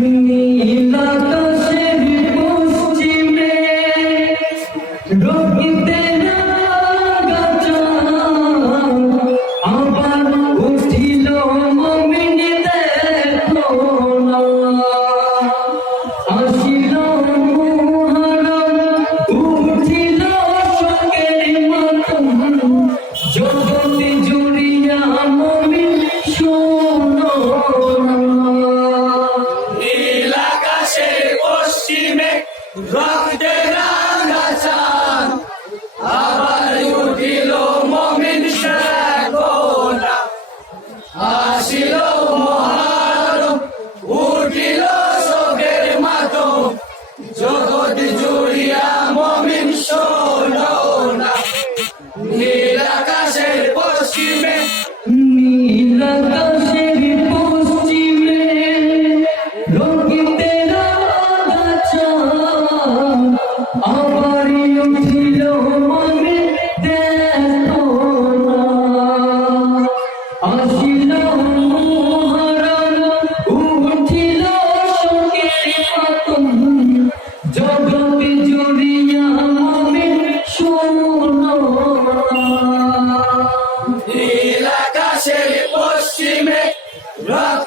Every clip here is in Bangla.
নীল আকাশের রক্তে রাঙা চাঁদ আবার উঠিল মমিন শেখোনা আসিল মহারম উঠিল শোকের মাতম জগৎ জুড়িয়া মমিন শোনো নীল আকাশের পশ্চিমে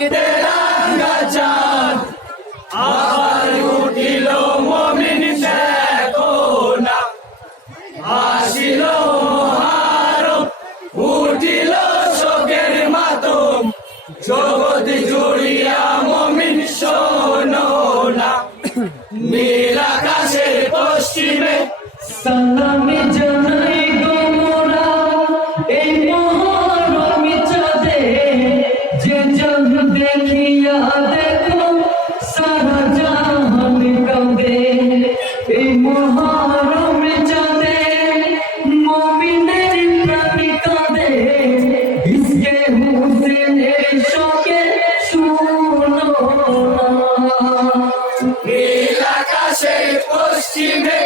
রক্তে আবার উঠিল মমিন না। উঠিল শোকের মাতম। জগৎ জুড়িয়া মমিন শোনো নীল আকাশের পশ্চিমে পশ্চিমে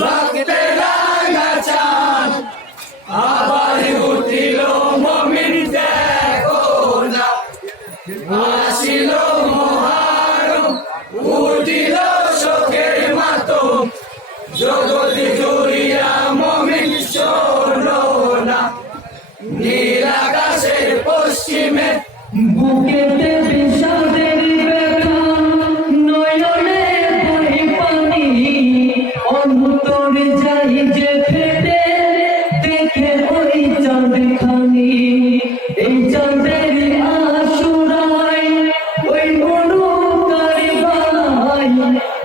রক্তে রাঙা চাঁদ। আবার উঠিল মমিন দেখো না আসিল মহারম, উঠিল শোকের মাতম। জগৎ জুড়িয়া মমিন শোনো না নীল পশ্চিমে বুকেতে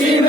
মমিন